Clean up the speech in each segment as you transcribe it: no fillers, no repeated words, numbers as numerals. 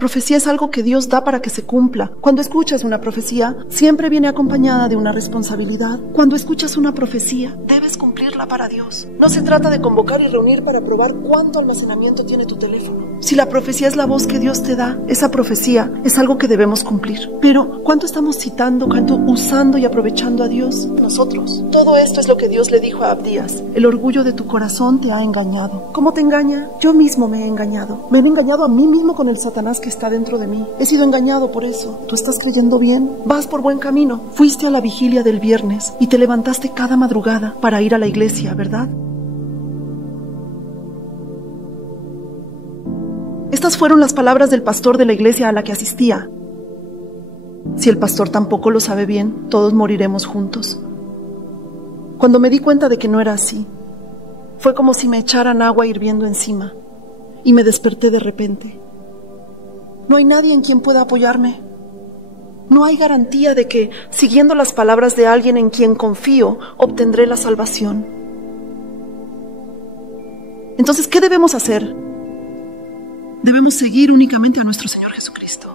profecía es algo que Dios da para que se cumpla. Cuando escuchas una profecía, siempre viene acompañada de una responsabilidad. Cuando escuchas una profecía, debes cumplirla para Dios. No se trata de convocar y reunir para probar cuánto almacenamiento tiene tu teléfono. Si la profecía es la voz que Dios te da, esa profecía es algo que debemos cumplir. Pero, ¿cuánto estamos citando, cuánto usando y aprovechando a Dios? Nosotros. Todo esto es lo que Dios le dijo a Abdías. El orgullo de tu corazón te ha engañado. ¿Cómo te engaña? Yo mismo me he engañado. Me he engañado a mí mismo con el Satanás que está dentro de mí. He sido engañado por eso. ¿Tú estás creyendo bien? Vas por buen camino. Fuiste a la vigilia del viernes y te levantaste cada madrugada para ir a la iglesia, ¿verdad? Estas fueron las palabras del pastor de la iglesia a la que asistía. Si el pastor tampoco lo sabe bien, todos moriremos juntos. Cuando me di cuenta de que no era así, fue como si me echaran agua hirviendo encima y me desperté de repente. No hay nadie en quien pueda apoyarme. No hay garantía de que, siguiendo las palabras de alguien en quien confío, obtendré la salvación. Entonces, ¿qué debemos hacer? Debemos seguir únicamente a nuestro Señor Jesucristo.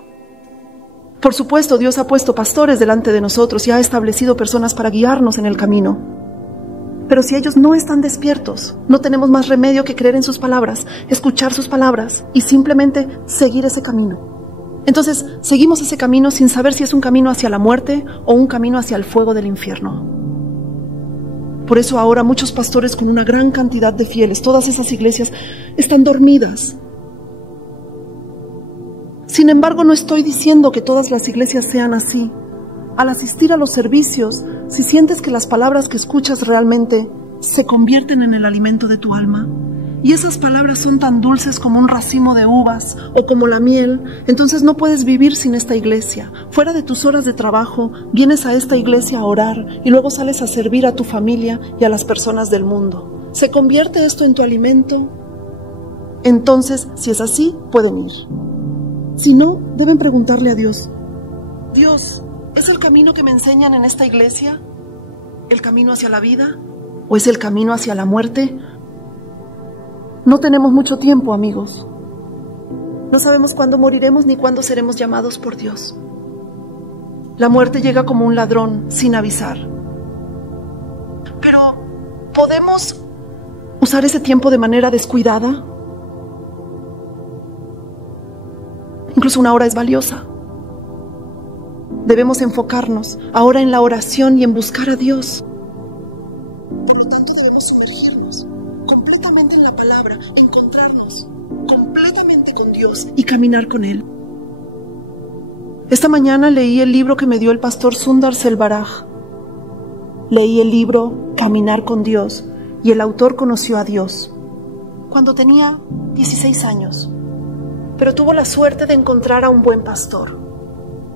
Por supuesto, Dios ha puesto pastores delante de nosotros y ha establecido personas para guiarnos en el camino. Pero si ellos no están despiertos, no tenemos más remedio que creer en sus palabras, escuchar sus palabras y simplemente seguir ese camino. Entonces, seguimos ese camino sin saber si es un camino hacia la muerte o un camino hacia el fuego del infierno. Por eso ahora muchos pastores con una gran cantidad de fieles, todas esas iglesias, están dormidas. Sin embargo, no estoy diciendo que todas las iglesias sean así. Al asistir a los servicios, si sientes que las palabras que escuchas realmente se convierten en el alimento de tu alma, y esas palabras son tan dulces como un racimo de uvas o como la miel, entonces no puedes vivir sin esta iglesia. Fuera de tus horas de trabajo, vienes a esta iglesia a orar y luego sales a servir a tu familia y a las personas del mundo. ¿Se convierte esto en tu alimento? Entonces, si es así, pueden ir. Si no, deben preguntarle a Dios: Dios, ¿es el camino que me enseñan en esta iglesia el camino hacia la vida? ¿O es el camino hacia la muerte? No tenemos mucho tiempo, amigos. No sabemos cuándo moriremos ni cuándo seremos llamados por Dios. La muerte llega como un ladrón, sin avisar. Pero, ¿podemos usar ese tiempo de manera descuidada? Incluso una hora es valiosa. Debemos enfocarnos ahora en la oración y en buscar a Dios. Por lo tanto, debemos sumergirnos completamente en la palabra, encontrarnos completamente con Dios y caminar con Él. Esta mañana leí el libro que me dio el pastor Sundar Selvaraj. Leí el libro Caminar con Dios y el autor conoció a Dios cuando tenía 16 años, pero tuvo la suerte de encontrar a un buen pastor.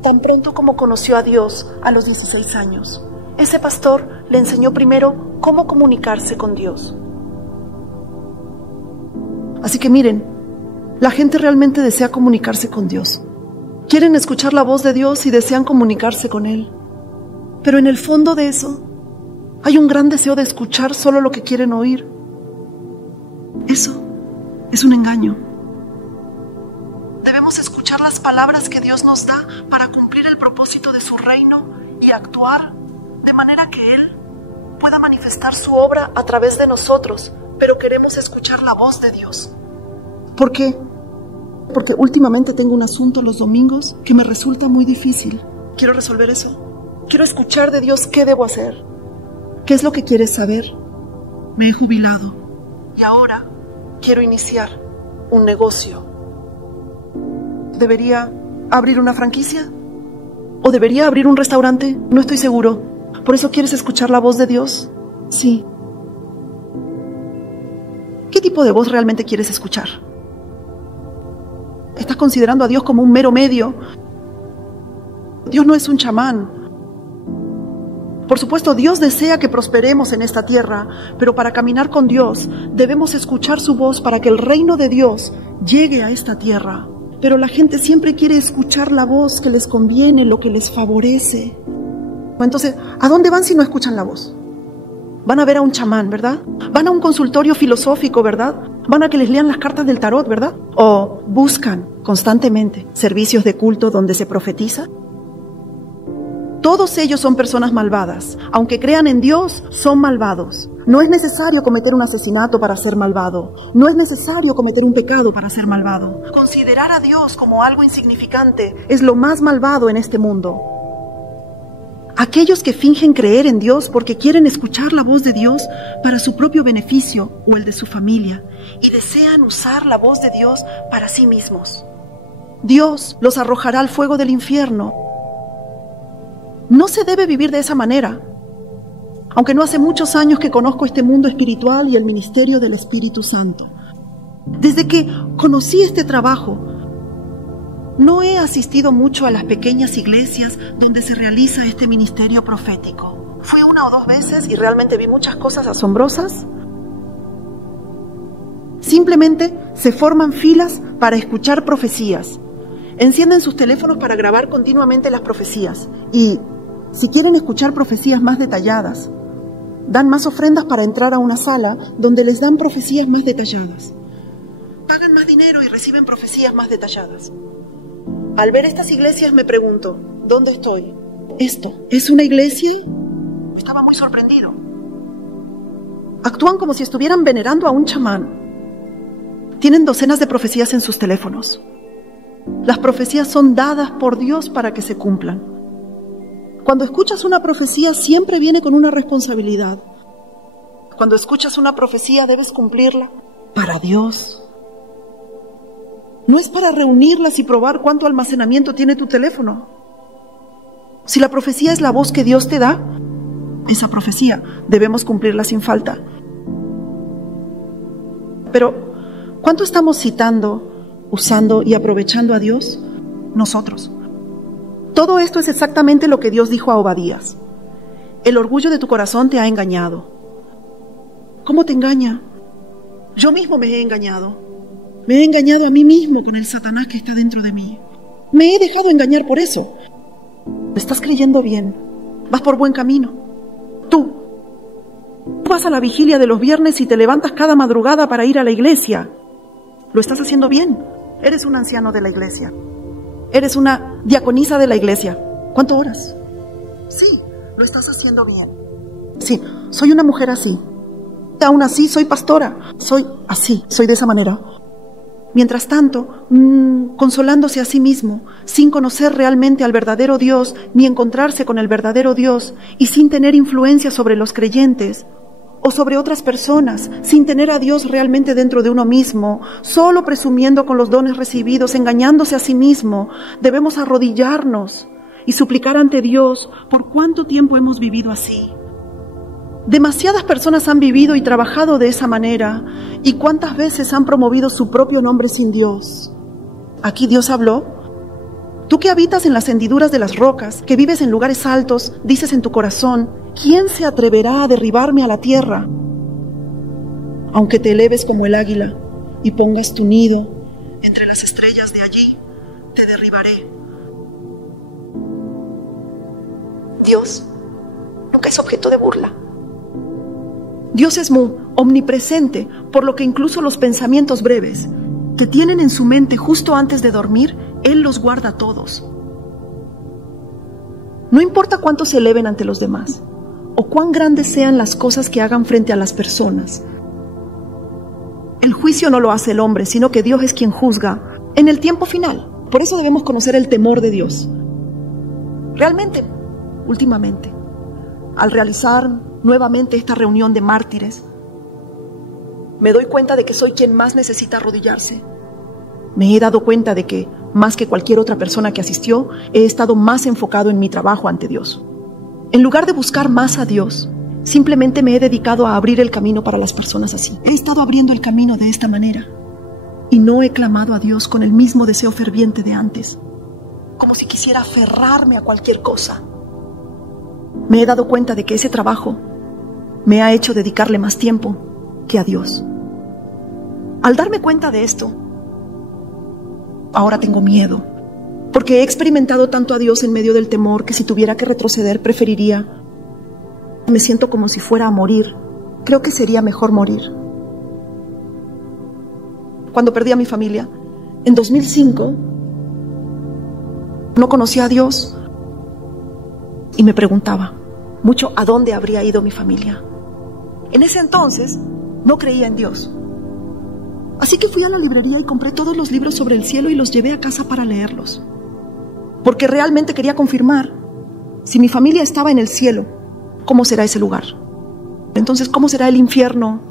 Tan pronto como conoció a Dios a los 16 años, ese pastor le enseñó primero cómo comunicarse con Dios. Así que miren, la gente realmente desea comunicarse con Dios. Quieren escuchar la voz de Dios y desean comunicarse con Él. Pero en el fondo de eso, hay un gran deseo de escuchar solo lo que quieren oír. Eso es un engaño. Debemos escuchar las palabras que Dios nos da para cumplir el propósito de su reino y actuar de manera que Él pueda manifestar su obra a través de nosotros, pero queremos escuchar la voz de Dios. ¿Por qué? Porque últimamente tengo un asunto los domingos que me resulta muy difícil. Quiero resolver eso. Quiero escuchar de Dios qué debo hacer. ¿Qué es lo que quieres saber? Me he jubilado y ahora quiero iniciar un negocio. ¿Debería abrir una franquicia? ¿O debería abrir un restaurante? No estoy seguro. ¿Por eso quieres escuchar la voz de Dios? Sí. ¿Qué tipo de voz realmente quieres escuchar? ¿Estás considerando a Dios como un mero medio? Dios no es un chamán. Por supuesto, Dios desea que prosperemos en esta tierra, pero para caminar con Dios debemos escuchar su voz para que el reino de Dios llegue a esta tierra. Pero la gente siempre quiere escuchar la voz que les conviene, lo que les favorece. Entonces, ¿a dónde van si no escuchan la voz? Van a ver a un chamán, ¿verdad? Van a un consultorio filosófico, ¿verdad? Van a que les lean las cartas del tarot, ¿verdad? O buscan constantemente servicios de culto donde se profetiza. Todos ellos son personas malvadas. Aunque crean en Dios, son malvados. No es necesario cometer un asesinato para ser malvado. No es necesario cometer un pecado para ser malvado. Considerar a Dios como algo insignificante es lo más malvado en este mundo. Aquellos que fingen creer en Dios porque quieren escuchar la voz de Dios para su propio beneficio o el de su familia y desean usar la voz de Dios para sí mismos. Dios los arrojará al fuego del infierno. No se debe vivir de esa manera. Aunque no hace muchos años que conozco este mundo espiritual y el ministerio del Espíritu Santo. Desde que conocí este trabajo, no he asistido mucho a las pequeñas iglesias donde se realiza este ministerio profético. Fui 1 o 2 veces y realmente vi muchas cosas asombrosas. Simplemente se forman filas para escuchar profecías. Encienden sus teléfonos para grabar continuamente las profecías y, si quieren escuchar profecías más detalladas, dan más ofrendas para entrar a una sala donde les dan profecías más detalladas. Pagan más dinero y reciben profecías más detalladas. Al ver estas iglesias me pregunto, ¿dónde estoy? ¿Esto es una iglesia? Estaba muy sorprendido. Actúan como si estuvieran venerando a un chamán. Tienen docenas de profecías en sus teléfonos. Las profecías son dadas por Dios para que se cumplan. Cuando escuchas una profecía, siempre viene con una responsabilidad. Cuando escuchas una profecía, debes cumplirla para Dios. No es para reunirlas y probar cuánto almacenamiento tiene tu teléfono. Si la profecía es la voz que Dios te da, esa profecía debemos cumplirla sin falta. Pero, ¿cuánto estamos citando, usando y aprovechando a Dios? Nosotros. Todo esto es exactamente lo que Dios dijo a Obadías. El orgullo de tu corazón te ha engañado. ¿Cómo te engaña? Yo mismo me he engañado. Me he engañado a mí mismo con el Satanás que está dentro de mí. Me he dejado engañar por eso. Estás creyendo bien. Vas por buen camino. Tú vas a la vigilia de los viernes y te levantas cada madrugada para ir a la iglesia. Lo estás haciendo bien. Eres un anciano de la iglesia. Eres una diaconisa de la iglesia. ¿Cuánto oras? Sí, lo estás haciendo bien. Sí, soy una mujer así. Aún así, soy pastora. Soy así, soy de esa manera. Mientras tanto, consolándose a sí mismo, sin conocer realmente al verdadero Dios, ni encontrarse con el verdadero Dios, y sin tener influencia sobre los creyentes, o sobre otras personas, sin tener a Dios realmente dentro de uno mismo, solo presumiendo con los dones recibidos, engañándose a sí mismo, debemos arrodillarnos y suplicar ante Dios por cuánto tiempo hemos vivido así. Demasiadas personas han vivido y trabajado de esa manera, y cuántas veces han promovido su propio nombre sin Dios. Aquí Dios habló. Tú que habitas en las hendiduras de las rocas, que vives en lugares altos, dices en tu corazón, ¿quién se atreverá a derribarme a la tierra? Aunque te eleves como el águila y pongas tu nido entre las estrellas de allí, te derribaré. Dios nunca es objeto de burla. Dios es omnipresente, por lo que incluso los pensamientos breves que tienen en su mente justo antes de dormir, Él los guarda todos. No importa cuánto se eleven ante los demás, o cuán grandes sean las cosas que hagan frente a las personas. El juicio no lo hace el hombre, sino que Dios es quien juzga en el tiempo final. Por eso debemos conocer el temor de Dios. Realmente, últimamente, al realizar nuevamente esta reunión de mártires, me doy cuenta de que soy quien más necesita arrodillarse. Me he dado cuenta de que, más que cualquier otra persona que asistió, he estado más enfocado en mi trabajo ante Dios. En lugar de buscar más a Dios, simplemente me he dedicado a abrir el camino para las personas así. He estado abriendo el camino de esta manera y no he clamado a Dios con el mismo deseo ferviente de antes, como si quisiera aferrarme a cualquier cosa. Me he dado cuenta de que ese trabajo me ha hecho dedicarle más tiempo que a Dios. Al darme cuenta de esto, ahora tengo miedo, porque he experimentado tanto a Dios en medio del temor que si tuviera que retroceder preferiría. Me siento como si fuera a morir. Creo que sería mejor morir. Cuando perdí a mi familia, En 2005 no conocía a Dios y me preguntaba mucho a dónde habría ido mi familia. En ese entonces no creía en Dios. Así que fui a la librería y compré todos los libros sobre el cielo y los llevé a casa para leerlos. Porque realmente quería confirmar, si mi familia estaba en el cielo, ¿cómo será ese lugar? Entonces, ¿cómo será el infierno?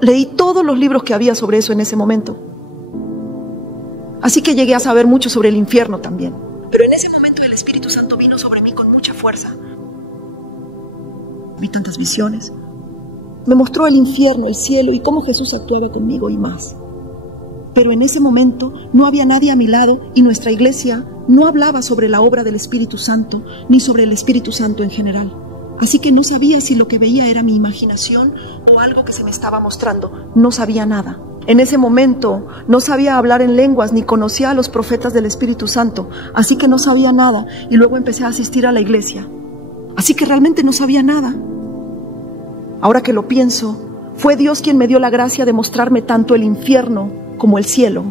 Leí todos los libros que había sobre eso en ese momento. Así que llegué a saber mucho sobre el infierno también. Pero en ese momento el Espíritu Santo vino sobre mí con mucha fuerza. Vi tantas visiones. Me mostró el infierno, el cielo y cómo Jesús actuaba conmigo y más. Pero en ese momento no había nadie a mi lado y nuestra iglesia no hablaba sobre la obra del Espíritu Santo ni sobre el Espíritu Santo en general. Así que no sabía si lo que veía era mi imaginación o algo que se me estaba mostrando. No sabía nada. En ese momento no sabía hablar en lenguas ni conocía a los profetas del Espíritu Santo. Así que no sabía nada y luego empecé a asistir a la iglesia. Así que realmente no sabía nada. Ahora que lo pienso, fue Dios quien me dio la gracia de mostrarme tanto el infierno como el cielo.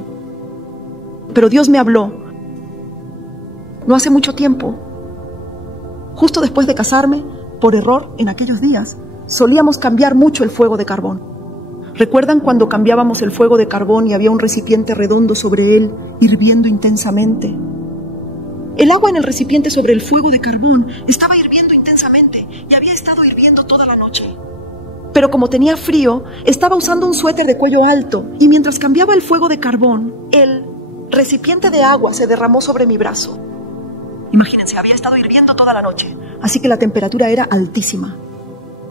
Pero Dios me habló no hace mucho tiempo. Justo después de casarme, por error, en aquellos días, solíamos cambiar mucho el fuego de carbón. ¿Recuerdan cuando cambiábamos el fuego de carbón y había un recipiente redondo sobre él, hirviendo intensamente? El agua en el recipiente sobre el fuego de carbón estaba hirviendo intensamente y había estado hirviendo toda la noche. Pero como tenía frío, estaba usando un suéter de cuello alto y mientras cambiaba el fuego de carbón, el recipiente de agua se derramó sobre mi brazo. Imagínense, había estado hirviendo toda la noche, así que la temperatura era altísima.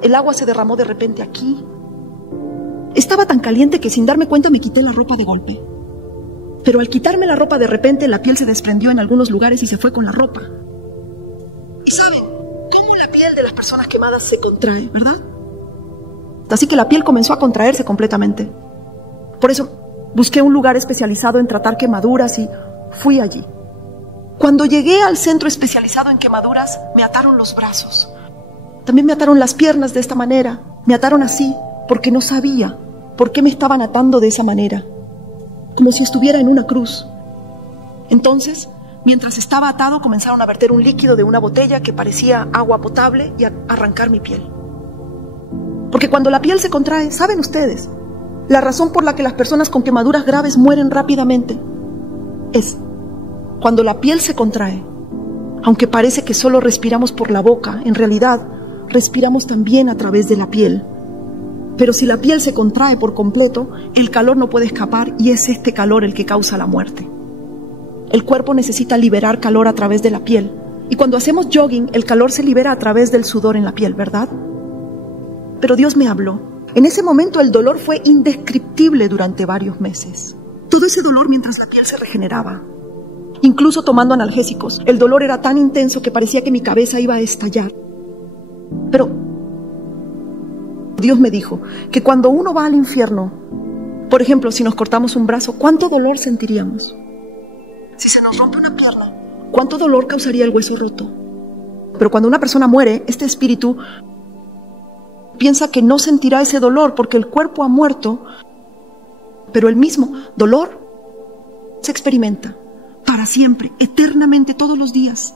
El agua se derramó de repente aquí. Estaba tan caliente que sin darme cuenta me quité la ropa de golpe. Pero al quitarme la ropa de repente la piel se desprendió en algunos lugares y se fue con la ropa. Y saben, cómo la piel de las personas quemadas se contrae, ¿verdad? Así que la piel comenzó a contraerse completamente. Por eso busqué un lugar especializado en tratar quemaduras y fui allí. Cuando llegué al centro especializado en quemaduras, me ataron los brazos. También me ataron las piernas de esta manera. Me ataron así porque no sabía por qué me estaban atando de esa manera, como si estuviera en una cruz. Entonces, mientras estaba atado, comenzaron a verter un líquido de una botella que parecía agua potable y a arrancar mi piel. Porque cuando la piel se contrae, ¿saben ustedes? La razón por la que las personas con quemaduras graves mueren rápidamente es cuando la piel se contrae. Aunque parece que solo respiramos por la boca, en realidad respiramos también a través de la piel. Pero si la piel se contrae por completo, el calor no puede escapar y es este calor el que causa la muerte. El cuerpo necesita liberar calor a través de la piel. Y cuando hacemos jogging, el calor se libera a través del sudor en la piel, ¿verdad? Pero Dios me habló. En ese momento el dolor fue indescriptible durante varios meses. Todo ese dolor mientras la piel se regeneraba. Incluso tomando analgésicos, el dolor era tan intenso que parecía que mi cabeza iba a estallar. Pero Dios me dijo que cuando uno va al infierno, por ejemplo, si nos cortamos un brazo, ¿cuánto dolor sentiríamos? Si se nos rompe una pierna, ¿cuánto dolor causaría el hueso roto? Pero cuando una persona muere, este espíritu piensa que no sentirá ese dolor porque el cuerpo ha muerto, pero el mismo dolor se experimenta para siempre, eternamente, todos los días.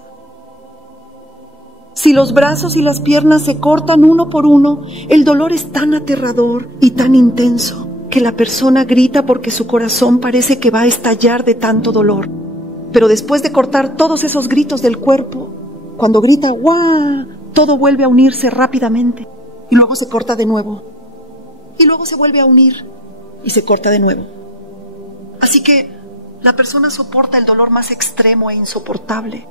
Si los brazos y las piernas se cortan uno por uno, el dolor es tan aterrador y tan intenso que la persona grita porque su corazón parece que va a estallar de tanto dolor. Pero después de cortar todos esos gritos del cuerpo, cuando grita ¡guau!, todo vuelve a unirse rápidamente y luego se corta de nuevo. Y luego se vuelve a unir y se corta de nuevo. Así que la persona soporta el dolor más extremo e insoportable.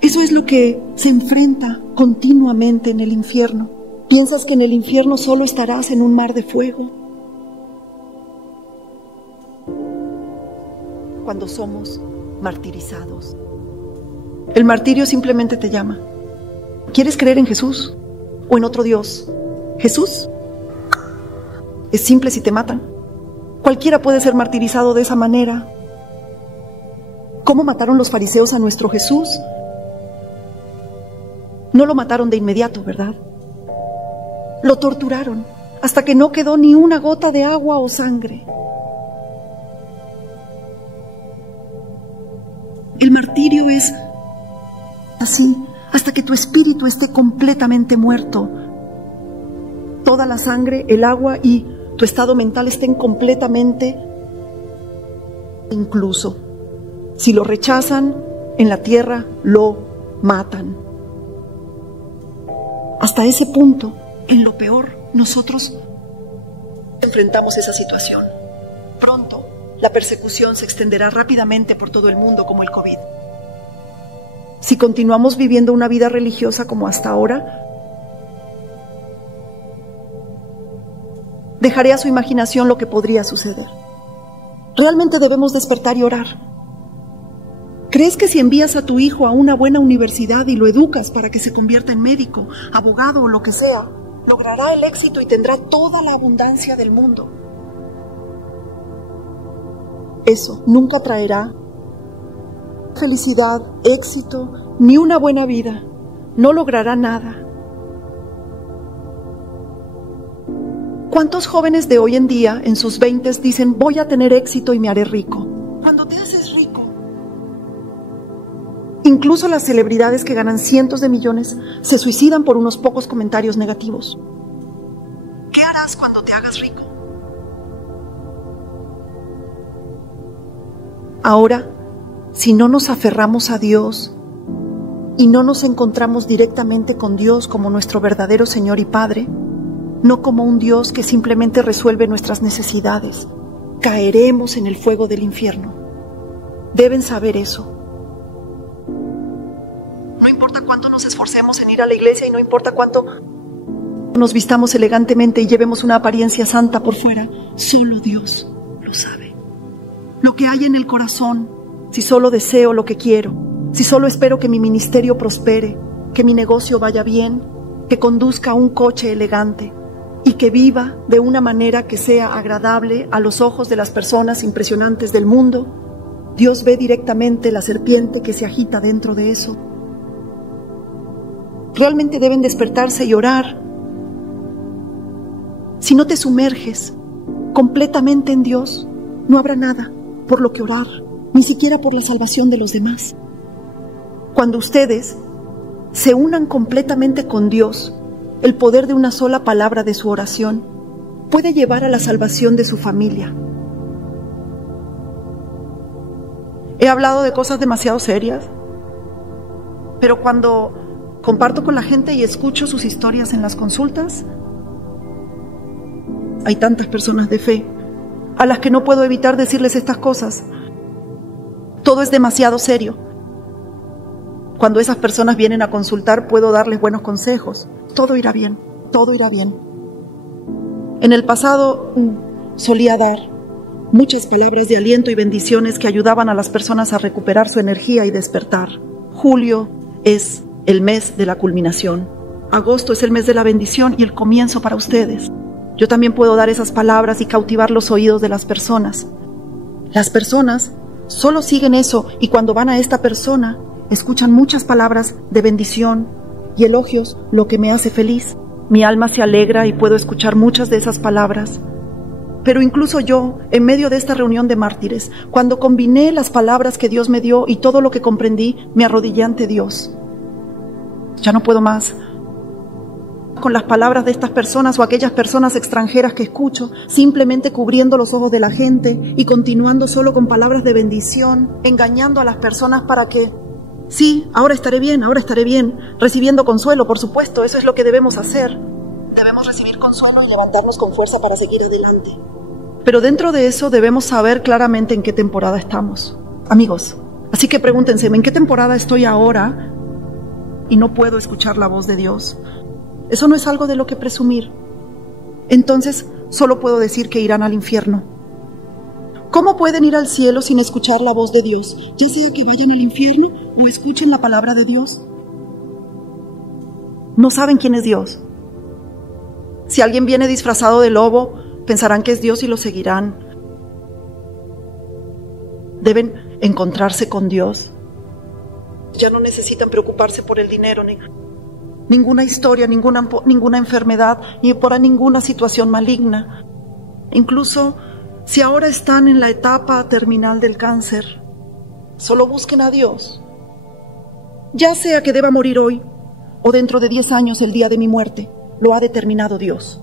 Eso es lo que se enfrenta continuamente en el infierno. ¿Piensas que en el infierno solo estarás en un mar de fuego? Cuando somos martirizados. El martirio simplemente te llama. ¿Quieres creer en Jesús o en otro Dios? Jesús es simple si te matan. Cualquiera puede ser martirizado de esa manera. ¿Cómo mataron los fariseos a nuestro Jesús? No lo mataron de inmediato, ¿verdad? Lo torturaron hasta que no quedó ni una gota de agua o sangre. El martirio es así, hasta que tu espíritu esté completamente muerto. Toda la sangre, el agua y tu estado mental estén completamente incluso. Si lo rechazan, en la tierra lo matan. Hasta ese punto, en lo peor, nosotros enfrentamos esa situación. Pronto, la persecución se extenderá rápidamente por todo el mundo como el COVID. Si continuamos viviendo una vida religiosa como hasta ahora, dejaré a su imaginación lo que podría suceder. Realmente debemos despertar y orar. ¿Crees que si envías a tu hijo a una buena universidad y lo educas para que se convierta en médico, abogado o lo que sea, logrará el éxito y tendrá toda la abundancia del mundo? Eso nunca traerá felicidad, éxito, ni una buena vida. No logrará nada. ¿Cuántos jóvenes de hoy en día, en sus 20s, dicen, voy a tener éxito y me haré rico? Cuando te haces rico. Incluso las celebridades que ganan cientos de millones se suicidan por unos pocos comentarios negativos. ¿Qué harás cuando te hagas rico? Ahora, si no nos aferramos a Dios y no nos encontramos directamente con Dios como nuestro verdadero Señor y Padre, no como un Dios que simplemente resuelve nuestras necesidades, caeremos en el fuego del infierno. Deben saber eso. No importa cuánto nos esforcemos en ir a la iglesia y no importa cuánto nos vistamos elegantemente y llevemos una apariencia santa por fuera, solo Dios lo sabe. Lo que hay en el corazón, si solo deseo lo que quiero, si solo espero que mi ministerio prospere, que mi negocio vaya bien, que conduzca un coche elegante y que viva de una manera que sea agradable a los ojos de las personas impresionantes del mundo, Dios ve directamente la serpiente que se agita dentro de eso. Realmente deben despertarse y orar. Si no te sumerges completamente en Dios, no habrá nada por lo que orar, ni siquiera por la salvación de los demás. Cuando ustedes se unan completamente con Dios, el poder de una sola palabra de su oración puede llevar a la salvación de su familia. He hablado de cosas demasiado serias, pero cuando comparto con la gente y escucho sus historias en las consultas, hay tantas personas de fe a las que no puedo evitar decirles estas cosas. Todo es demasiado serio. Cuando esas personas vienen a consultar, puedo darles buenos consejos. Todo irá bien, todo irá bien. En el pasado solía dar muchas palabras de aliento y bendiciones que ayudaban a las personas a recuperar su energía y despertar. Julio es el mes de la culminación. Agosto es el mes de la bendición y el comienzo para ustedes. Yo también puedo dar esas palabras y cautivar los oídos de las personas. Las personas solo siguen eso y cuando van a esta persona, escuchan muchas palabras de bendición y elogios, lo que me hace feliz. Mi alma se alegra y puedo escuchar muchas de esas palabras. Pero incluso yo, en medio de esta reunión de mártires, cuando combiné las palabras que Dios me dio y todo lo que comprendí, me arrodillé ante Dios. Ya no puedo más con las palabras de estas personas o aquellas personas extranjeras que escucho, simplemente cubriendo los ojos de la gente y continuando solo con palabras de bendición, engañando a las personas para que, sí, ahora estaré bien, recibiendo consuelo, por supuesto, eso es lo que debemos hacer. Debemos recibir consuelo y levantarnos con fuerza para seguir adelante. Pero dentro de eso debemos saber claramente en qué temporada estamos. Amigos, así que pregúntense, ¿en qué temporada estoy ahora y no puedo escuchar la voz de Dios? Eso no es algo de lo que presumir. Entonces, solo puedo decir que irán al infierno. ¿Cómo pueden ir al cielo sin escuchar la voz de Dios? Ya sea que vayan al infierno o escuchen la palabra de Dios. No saben quién es Dios. Si alguien viene disfrazado de lobo, pensarán que es Dios y lo seguirán. Deben encontrarse con Dios. Ya no necesitan preocuparse por el dinero, ninguna historia, ninguna enfermedad, ni por ninguna situación maligna. Incluso si ahora están en la etapa terminal del cáncer, Solo busquen a Dios. Ya sea que deba morir hoy o dentro de 10 años, el día de mi muerte, lo ha determinado Dios.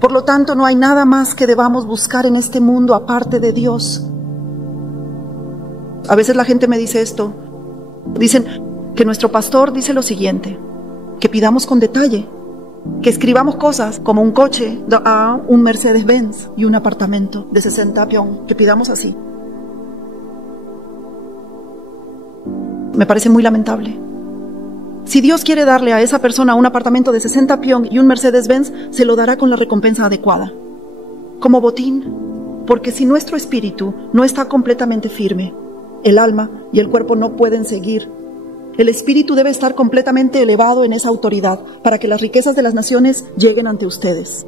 Por lo tanto, no hay nada más que debamos buscar en este mundo aparte de Dios. A veces la gente me dice esto. Dicen que nuestro pastor dice lo siguiente, que pidamos con detalle, que escribamos cosas como un coche a un Mercedes-Benz y un apartamento de 60 pion, que pidamos así. Me parece muy lamentable. Si Dios quiere darle a esa persona un apartamento de 60 pion y un Mercedes-Benz, se lo dará con la recompensa adecuada, como botín, porque si nuestro espíritu no está completamente firme, el alma y el cuerpo no pueden seguir. El espíritu debe estar completamente elevado en esa autoridad para que las riquezas de las naciones lleguen ante ustedes.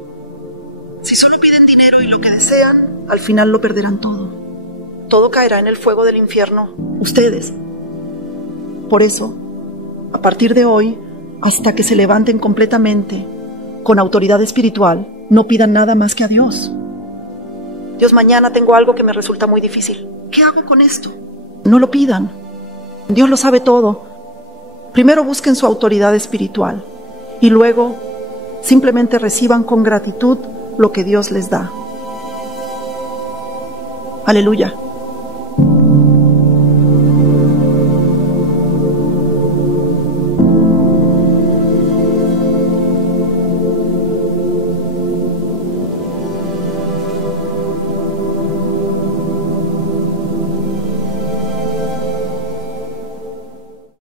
Si solo piden dinero y lo que desean, al final lo perderán todo. Todo caerá en el fuego del infierno, ustedes. Por eso, a partir de hoy, hasta que se levanten completamente con autoridad espiritual, no pidan nada más que a Dios. Dios, mañana tengo algo que me resulta muy difícil. ¿Qué hago con esto? No lo pidan. Dios lo sabe todo. Primero busquen su autoridad espiritual y luego simplemente reciban con gratitud lo que Dios les da. Aleluya.